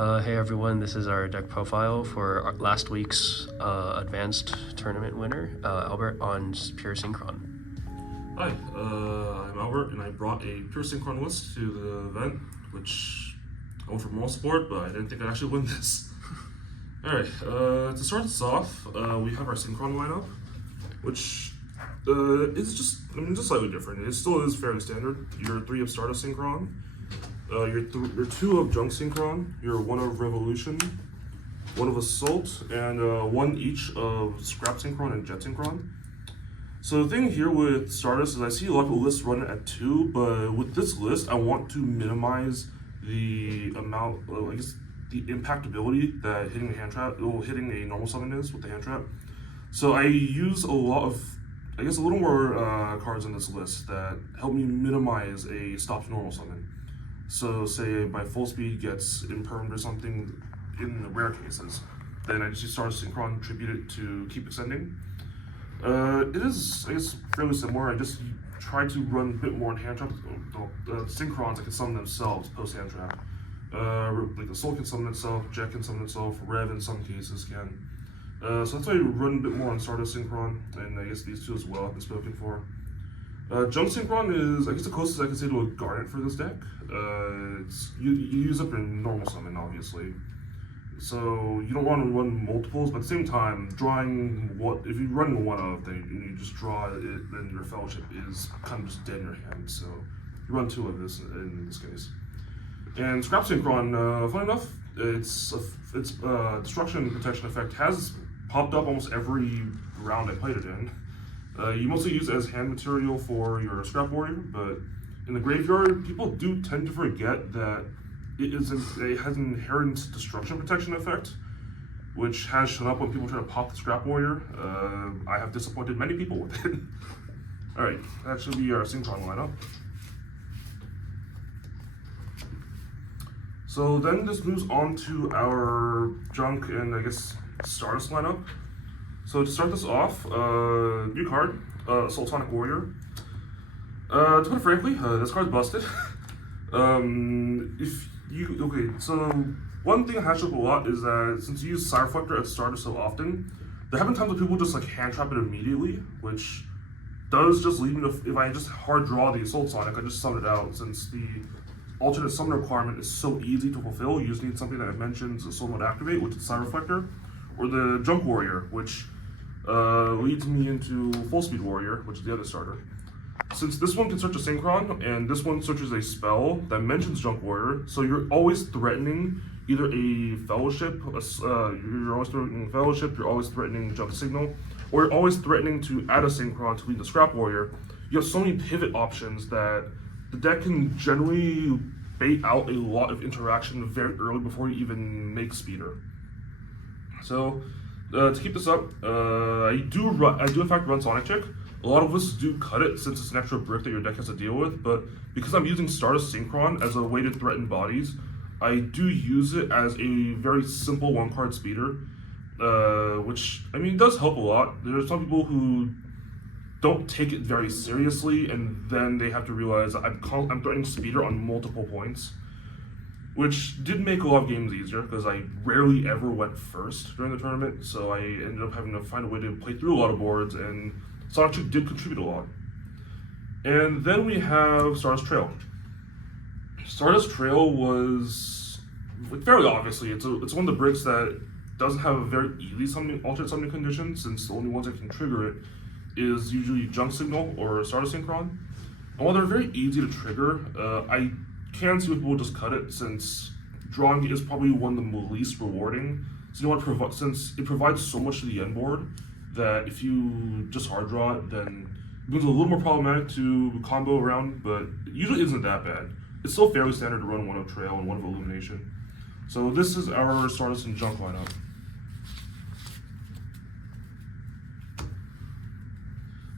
Hey everyone, this is our deck profile for last week's advanced tournament winner, Albert, on Pure Synchron. Hi, I'm Albert, and I brought a Pure Synchron list to the event, which I went for moral support, but I didn't think I'd actually win this. Alright, to start this off, we have our Synchron lineup, which is just slightly different. It still is fairly standard. Your 3 of Stardust Synchron, your 2 of Junk Synchron, your 1 of Revolution, 1 of Assault, and 1 each of Scrap Synchron and Jet Synchron. So the thing here with Stardust is I see a lot of lists run it at 2, but with this list, I want to minimize the amount, the impactability that hitting a hand trap, hitting a normal summon is with the hand trap. So I use a lot of, a little more cards in this list that help me minimize a stopped normal summon. So say my full speed gets impermed or something in the rare cases, then I just use Stardust Synchron, tribute it to keep extending. It is, fairly similar. I just try to run a bit more in hand trap. Synchrons that can summon themselves post hand trap. Like the Soul can summon itself, Jet can summon itself, Rev in some cases can. So that's why I run a bit more on Stardust Synchron, and I guess these two as well have been spoken for. Jump Synchron is, the closest I can say to a Garnet for this deck. You use up your normal summon, obviously. So you don't want to run multiples, but at the same time, drawing if you run 1 of, then you just draw it, then your Fellowship is kind of just dead in your hand. So you run 2 of this in this case. And Scrap Synchron, fun enough, its destruction and protection effect has popped up almost every round I played it in. You mostly use it as hand material for your Scrap Warrior, but in the graveyard, people do tend to forget that it has an inherent destruction protection effect, which has shown up when people try to pop the Scrap Warrior. I have disappointed many people with it. Alright, that should be our Synchron lineup. So then this moves on to our Junk and Stardust lineup. So to start this off, new card, Sultanic Warrior. To put it frankly, this card's busted. So one thing I hatch up a lot is that since you use Sire Reflector at Stardust so often, there have been times where people just hand trap it immediately, which does just lead me to, if I just hard draw the Assault Sonic, I just summon it out, since the alternate summon requirement is so easy to fulfill. You just need something that mentions a Soul Mode Activate, which is Sire Reflector, or the Junk Warrior, which leads me into Full Speed Warrior, which is the other starter. Since this one can search a Synchron, and this one searches a spell that mentions Junk Warrior, so you're always threatening either a Fellowship, you're always threatening Junk Signal, or you're always threatening to add a Synchron to lead the Scrap Warrior. You have so many pivot options that the deck can generally bait out a lot of interaction very early before you even make Speeder. So, to keep this up, I do in fact run Sonic Chick. A lot of us do cut it since it's an extra brick that your deck has to deal with, but because I'm using Stardust Synchron as a way to threaten bodies, I do use it as a very simple 1-card speeder, which, does help a lot. There are some people who don't take it very seriously, and then they have to realize I'm threatening speeder on multiple points, which did make a lot of games easier, because I rarely ever went first during the tournament, so I ended up having to find a way to play through a lot of boards, and Sonic Chick did contribute a lot. And then we have Stardust Trail. Stardust Trail was, fairly obviously, it's one of the bricks that doesn't have a very easy alternate summoning condition, since the only ones that can trigger it is usually Junk Signal or Stardust Synchron. And while they're very easy to trigger, I can see why people just cut it, since drawing is probably one of the least rewarding. So since it provides so much to the end board, that if you just hard draw it, then it becomes a little more problematic to combo around, but it usually isn't that bad. It's still fairly standard to run 1 of Trail and 1 of Illumination. So this is our Stardust and Junk lineup.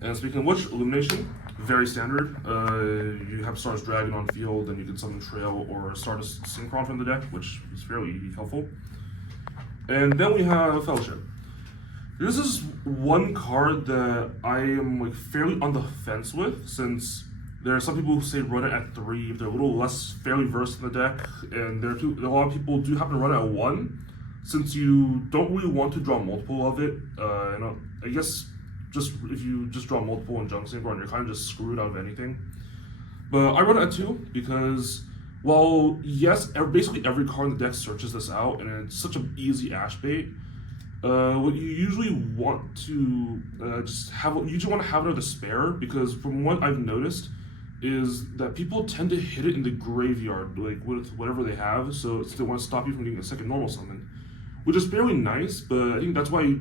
And speaking of which, Illumination, very standard. You have Stardust Dragon on field, and you can summon Trail or Stardust Synchron from the deck, which is fairly helpful. And then we have Fellowship. This is one card that I am fairly on the fence with, since There are some people who say run it at 3 if they're a little less fairly versed in the deck, and a lot of people do happen to run it at 1, since you don't really want to draw multiple of it. I guess just if you just draw multiple in Junk Synchron, you're kind of just screwed out of anything. But I run it at 2 because, well, yes, basically every card in the deck searches this out, and it's such an easy ash bait. What you usually want to usually want to have it as a spare, because from what I've noticed is that people tend to hit it in the graveyard, like with whatever they have, so they want to stop you from getting a second normal summon, which is fairly nice. But I think that's why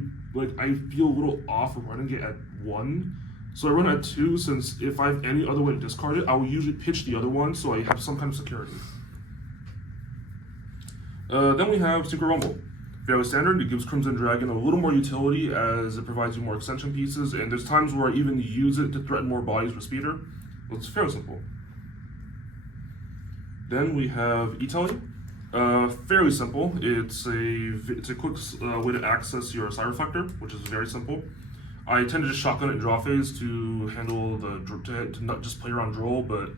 I feel a little off of running it at 1. So I run it at 2, since if I have any other way to discard it, I will usually pitch the other one so I have some kind of security. Then we have Synchro Rumble. Fairly standard. It gives Crimson Dragon a little more utility as it provides you more extension pieces, and there's times where I even use it to threaten more bodies with Speeder. It's fairly simple. Then we have E-Telly. Fairly simple. It's a quick way to access your Side Reflector, which is very simple. I tend to just shotgun it in draw phase to handle to not just play around droll, but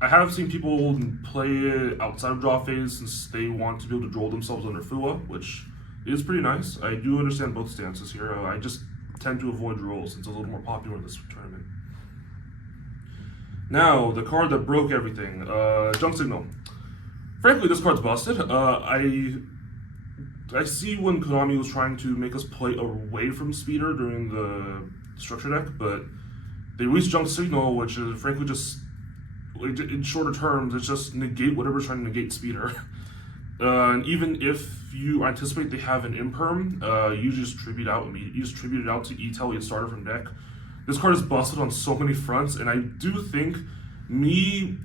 I have seen people play it outside of draw phase since they want to be able to droll themselves under Fua, which is pretty nice. I do understand both stances here. I just tend to avoid droll since it's a little more popular in this tournament. Now, the card that broke everything, Junk Signal. Frankly, this card's busted. I see when Konami was trying to make us play away from Speeder during the structure deck, but they released Junk Signal, which is frankly just, in shorter terms, it's just negate whatever's trying to negate Speeder. And even if you anticipate they have an imperm, you just tribute it out to E-Telly and starter from deck. This card is busted on so many fronts, and I do think me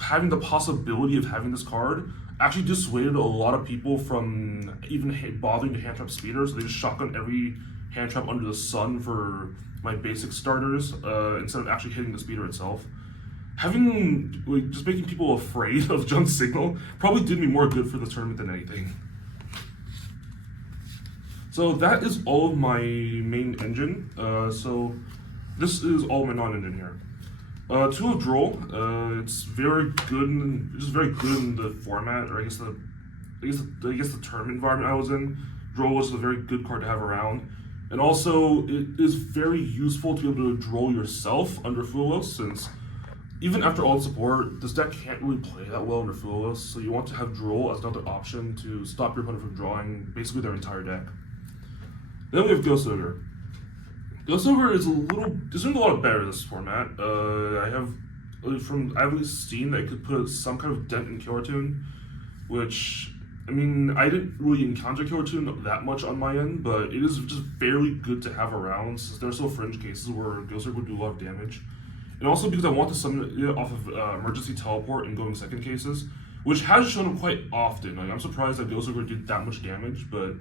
having the possibility of having this card actually dissuaded a lot of people from even bothering to hand trap Speeder, so they just shotgun every hand trap under the sun for my basic starters instead of actually hitting the Speeder itself. Just making people afraid of Junk Signal probably did me more good for the tournament than anything. So that is all of my main engine. So this is all my non-engine here. Tool of Droll, it's very good in the format, or I guess the tournament environment I was in. Droll was a very good card to have around, and also it is very useful to be able to droll yourself under Fulos, since even after all the support, this deck can't really play that well under Fulos, so you want to have Droll as another option to stop your opponent from drawing basically their entire deck. Then we have Ghost Ogre. Ghost Ogre is doing a lot better this format. I've at least seen that it could put some kind of dent in Killer Tune, which, I mean, I didn't really encounter Killer Tune that much on my end, but it is just very good to have around, since there are so fringe cases where Ghost Ogre would do a lot of damage. And also because I want to summon it off of Emergency Teleport and going second cases, which has shown up quite often. Like, I'm surprised that Ghost Ogre did that much damage, but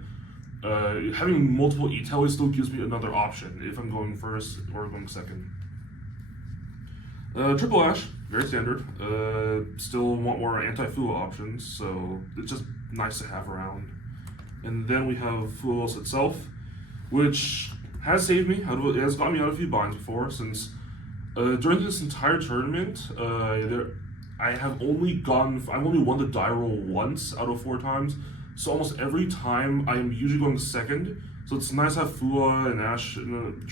having multiple E-Telly still gives me another option if I'm going first or going second. Triple Ash, very standard. Still want more anti-Fua options, so it's just nice to have around. And then we have Fulos itself, which has saved me. It has gotten me out of a few binds before, since during this entire tournament, I've only won the die roll once out of 4 times. So almost every time I am usually going second. So it's nice to have Fua and Ash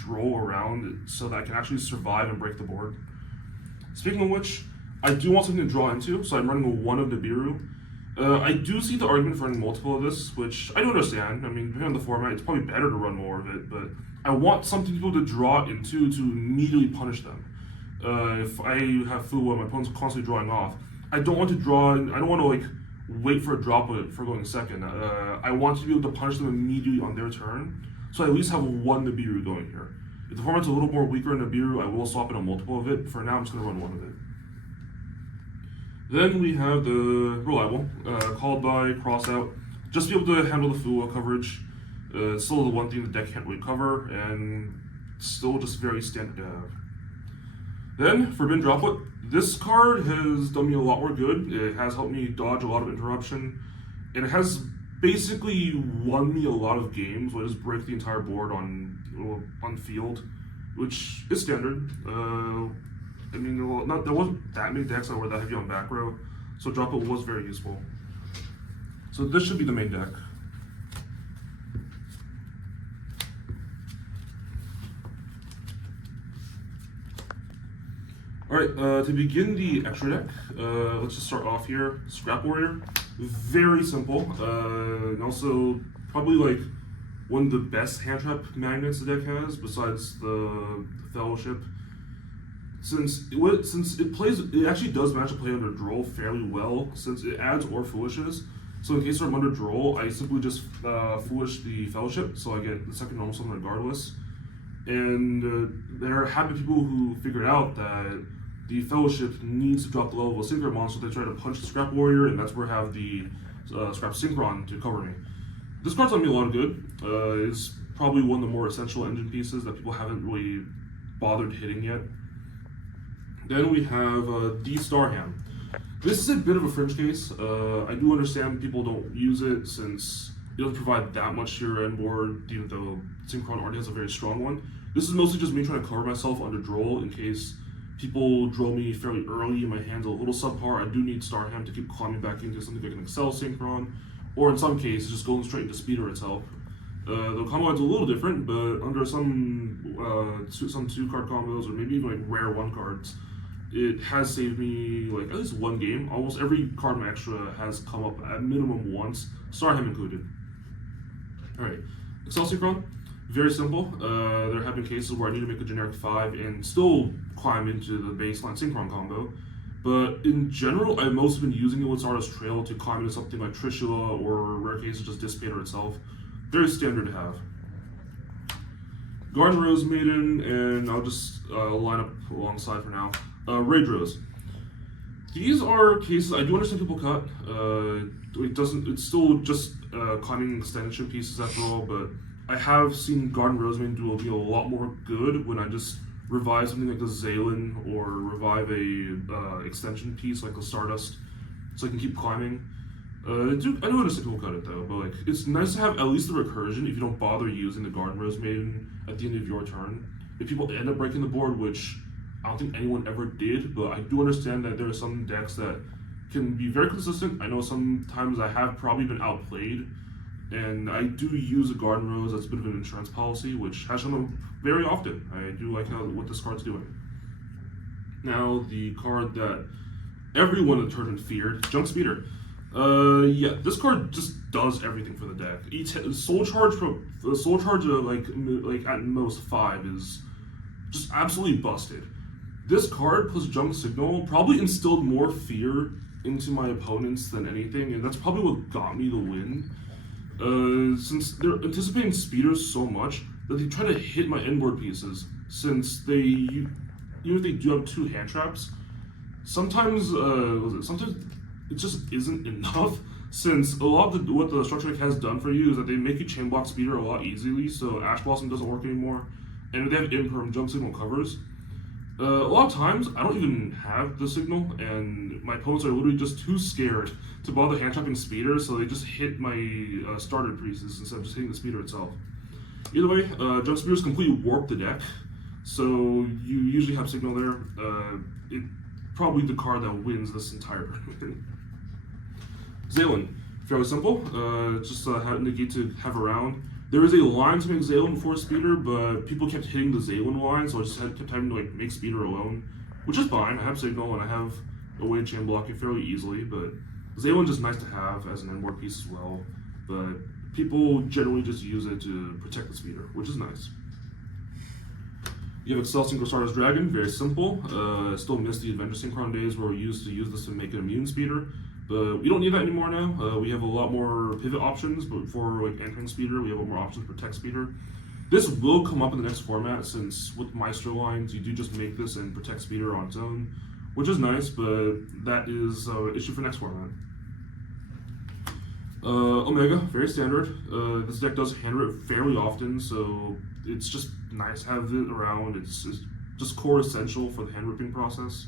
roll around so that I can actually survive and break the board. Speaking of which, I do want something to draw into, so I'm running a 1 of Nibiru. I do see the argument for running multiple of this, which I do understand. I mean, depending on the format, it's probably better to run more of it, but I want something to be able to draw into to immediately punish them. If I have Fua, my opponent's constantly drawing off, I don't want to wait for a drop for going second. I want to be able to punish them immediately on their turn, so I at least have 1 Nibiru going here. If the format's a little more weaker in Nibiru, I will swap in a multiple of it. For now, I'm just going to run 1 of it. Then we have the Reliable, called by, cross out, just to be able to handle the Fua coverage. It's still the one thing the deck can't really cover, and still just very standard to have. Then, Forbidden Droplet. This card has done me a lot more good. It has helped me dodge a lot of interruption, and it has basically won me a lot of games where I just break the entire board on field, which is standard. I mean, well, there wasn't that many decks that were that heavy on back row, so drop it was very useful. So this should be the main deck. Alright, to begin the extra deck, let's just start off here. Scrap Warrior, very simple, and also probably like one of the best hand trap magnets the deck has, besides the Fellowship. Since it actually does match up play under Droll fairly well, since it adds or Foolishes. So in case I'm under Droll, I simply just Foolish the Fellowship, so I get the second normal summon regardless. And there have been people who figured out that the Fellowship needs to drop the level of a Synchron monster, so they try to punch the Scrap Warrior, and that's where I have the Scrap Synchron to cover me. This card's done me a lot of good. It's probably one of the more essential engine pieces that people haven't really bothered hitting yet. Then we have the Starham. This is a bit of a fringe case. I do understand people don't use it since it doesn't provide that much to your end board, even though Synchron already has a very strong one. This is mostly just me trying to cover myself under Droll in case people draw me fairly early and my hand's a little subpar. I do need Starham to keep climbing back into something that can excel Synchron, or in some cases, just going straight into Speeder itself. The combo line's a little different, but under some two-card combos, or maybe even like rare one cards, it has saved me like at least one game. Almost every card in my extra has come up at minimum once, Starham included. Alright, Excel Synchron, very simple. There have been cases where I need to make a generic 5 and still climb into the baseline Synchron combo. But in general, I've mostly been using it with Stardust Trail to climb into something like Trishula, or rare cases just Dissipator itself. Very standard to have. Garden Rose Maiden, and I'll just line up alongside for now. Rage Rose. These are cases I do understand people cut. It's still just climbing extension pieces after all, but I have seen Garden Rose Maiden do a lot more good when I just revive something like the Zaylin, or revive a extension piece like the Stardust, so I can keep climbing. I do understand people cut it though, but like it's nice to have at least the recursion if you don't bother using the Garden Rose Maiden at the end of your turn. If people end up breaking the board, which I don't think anyone ever did, but I do understand that there are some decks that can be very consistent. I know sometimes I have probably been outplayed, and I do use a Garden Rose as a bit of an insurance policy, which has shown up very often. I do like what this card's doing. Now, the card that everyone in the tournament feared, Junk Speeder. Yeah, this card just does everything for the deck. Soul Charge like at most 5 is just absolutely busted. This card plus Junk Signal probably instilled more fear into my opponents than anything, and that's probably what got me the win. Since they're anticipating speeders so much that they try to hit my inboard pieces, since even if they do have 2 hand traps, sometimes it just isn't enough, since a lot of what the structure deck has done for you is that they make you chain block speeder a lot easily, so Ash Blossom doesn't work anymore, and if they have Imperm, Jump Signal covers. A lot of times, I don't even have the signal, and my opponents are literally just too scared to bother hand trapping speeder, so they just hit my starter pieces instead of just hitting the speeder itself. Either way, Jump Speeders completely warp the deck, so you usually have signal there. It's probably the card that wins this entire tournament. Zaylin, fairly simple. Just negate to have around. There is a line to make Zaylin before Speeder, but people kept hitting the Zaylin line, so I just kept having to make Speeder alone, which is fine. I have Signal and I have a way to chain block it fairly easily, but Zaylin's just nice to have as an endboard piece as well. But people generally just use it to protect the Speeder, which is nice. You have Excel Synchro Stardust Dragon, very simple. Still miss the Adventure Synchron days where we used to use this to make an immune Speeder. But we don't need that anymore now. We have a lot more pivot options, but for like entering Speeder, we have a lot more options to protect Speeder. This will come up in the next format, since with Maestro lines, you do just make this and protect Speeder on its own, which is nice, but that is an issue for next format. Omega, very standard. This deck does hand rip fairly often, so it's just nice to have it around. It's just core essential for the hand ripping process.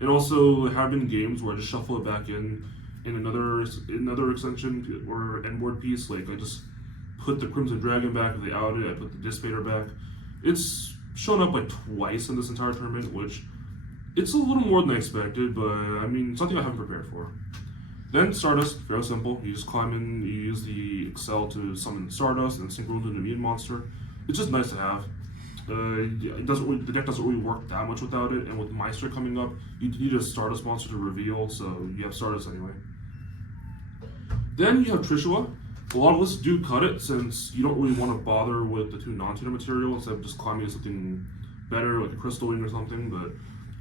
And also, there have been games where I just shuffle it back in another extension or endboard piece. Like I just put the Crimson Dragon back if they outed it. I put the Dissipator back. It's shown up like twice in this entire tournament, which It's a little more than I expected, but I mean, something I haven't prepared for. Then Stardust, very simple. You just climb in, you use the Excel to summon Stardust and Synchron into an immune monster. It's just nice to have. The deck doesn't really work that much without it, and with Meister coming up, you need a Stardust monster to reveal, so you have Stardust anyway. Then you have Trishula. A lot of lists do cut it since you don't really want to bother with the 2 non-tuner material instead of just climbing to something better like a Crystal Wing or something, but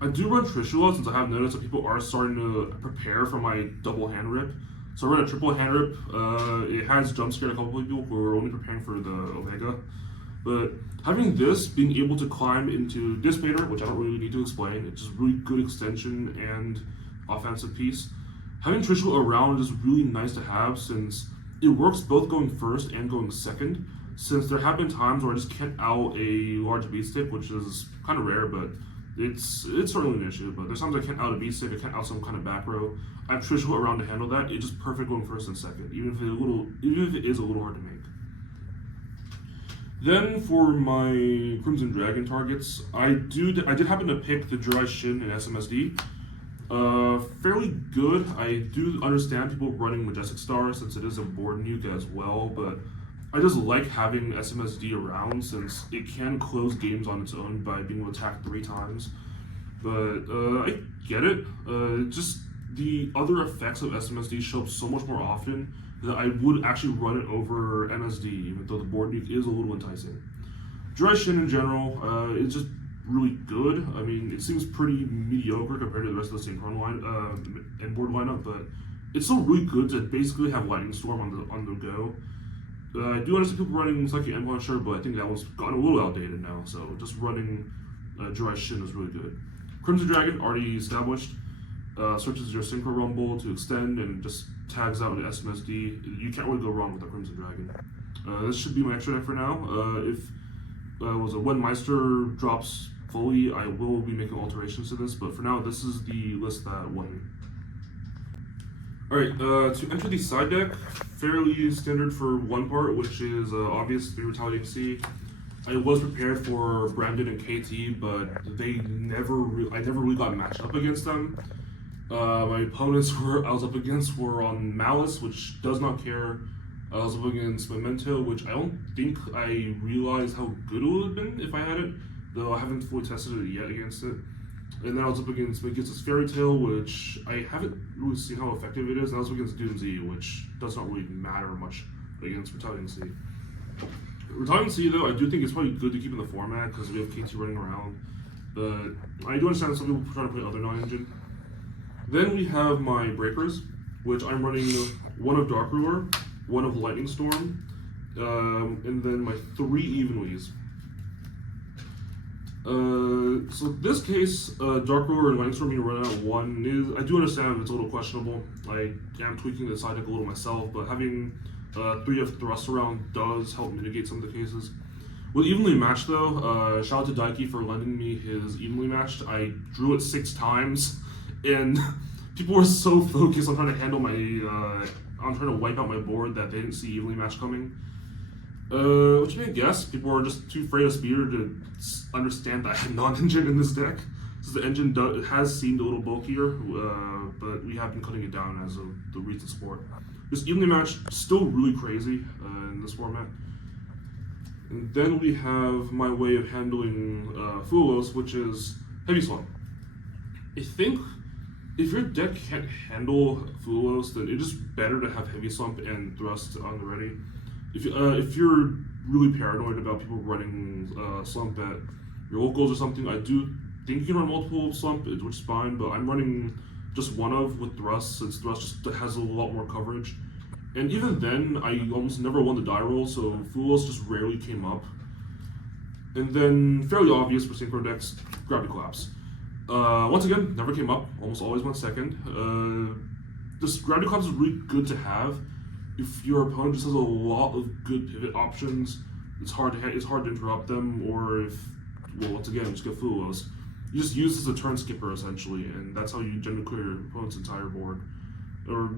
I do run Trishula since I have noticed that people are starting to prepare for my double hand rip. So I run a triple hand rip. It has jump scared a couple of people who are only preparing for the Omega. But having this, being able to climb into Dissipator, which I don't really need to explain, it's just really good extension and offensive piece. Having Trishula around is really nice to have since it works both going first and going second. Since there have been times where I just can't out a large beat stick, which is kind of rare, but it's certainly an issue. But there's times I can't out a beat stick, I can't out some kind of back row. I have Trishula around to handle that. It's just perfect going first and second, even if it is a little hard to make. Then for my Crimson Dragon targets, I did happen to pick the Dry Shin and SMSD. Fairly good. I do understand people running Majestic Star since it is a board nuke as well, but I just like having SMSD around since it can close games on its own by being able to attack 3 times. But I get it. Just the other effects of SMSD show up so much more often that I would actually run it over MSD, even though the board nuke is a little enticing. Dry Shin in general, it's just really good. I mean, it seems pretty mediocre compared to the rest of the Synchron line and board lineup, but it's still really good to basically have Lightning Storm on the go. I do understand people running Psychic End Launcher, but I think that one's gotten a little outdated now, so just running Dry Shin is really good. Crimson Dragon, already established, switches your Synchro Rumble to extend and just tags out an SMSD. You can't really go wrong with the Crimson Dragon. This should be my extra deck for now. When Meister drops fully, I will be making alterations to this, but for now, this is the list that won me. Alright, to enter the side deck, fairly standard for one part, which is obvious, 3 Retaliating Sea. I was prepared for Brandon and KT, but I never really got matched up against them. My opponents I was up against were on Malice, which does not care. I was up against Memento, which I don't think I realized how good it would have been if I had it, though I haven't fully tested it yet against it. And then I was up against this Fairy Tale, which I haven't really seen how effective it is. And I was up against Doom Z, which does not really matter much against Retaliating Sea. Retaliating Sea, though, I do think it's probably good to keep in the format because we have KT running around. But I do understand some people trying to play other non-engine. Then we have my breakers, which I'm running one of Dark Ruler, one of Lightning Storm, and then my 3 Evenwees. So this case, Dark Ruler and Lightning Storm being run out of 1 I do understand it's a little questionable. I am tweaking the side deck a little myself, but having 3 of Thrust around does help mitigate some of the cases. With Evenly Matched though, shout out to Daiki for lending me his Evenly Matched. I drew it 6 times, and people were so focused on trying to handle on trying to wipe out my board that they didn't see Evenly Matched coming. Which you may guess, people are just too afraid of Speeder to understand that I had non-engine in this deck. Since the engine has seemed a little bulkier, but we have been cutting it down as of the recent sport. This Evenly Matched, still really crazy in this format. And then we have my way of handling Fulos, which is Heavy Slump. I think if your deck can't handle Fulos, then it's just better to have Heavy Slump and Thrust on the ready. If you're really paranoid about people running Slump at your locals or something, I do think you can run multiple Slump, which is fine, but I'm running just one of with Thrust, since Thrust just has a lot more coverage. And even then, I almost never won the die roll, so Fulos just rarely came up. And then, fairly obvious for Synchro decks, Gravity Collapse. Once again, never came up, almost always went second. This Gravity Collapse is really good to have. If your opponent just has a lot of good pivot options, it's hard to interrupt them, or once again, just get Fulos. You just use this as a turn skipper, essentially, and that's how you generally clear your opponent's entire board. Or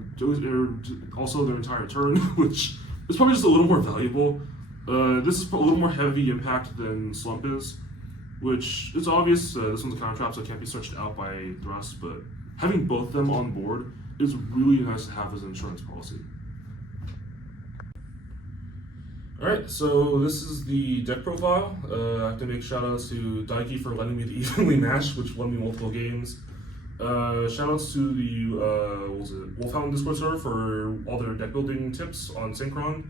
also their entire turn, which is probably just a little more valuable. This is a little more heavy impact than Slump is. which is obvious. This one's a counter trap, so it can't be searched out by thrust, but having both of them on board is really nice to have as an insurance policy. Alright, so this is the deck profile. I have to make shoutouts to Daiki for letting me to evenly match, which won me multiple games. Shoutouts to the Wolfhound Discord server for all their deck building tips on Synchron,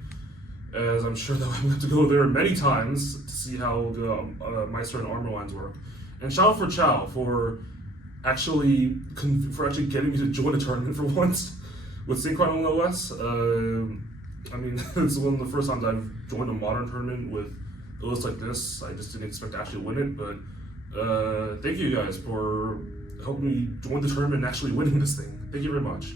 as I'm sure that I'm going to have to go there many times to see how the Meister and Armor lines work. And shout out for Chow for actually getting me to join a tournament for once with Synchron on OS. I mean, it's one of the first times I've joined a modern tournament with a list like this. I just didn't expect to actually win it, but thank you guys for helping me join the tournament and actually winning this thing. Thank you very much.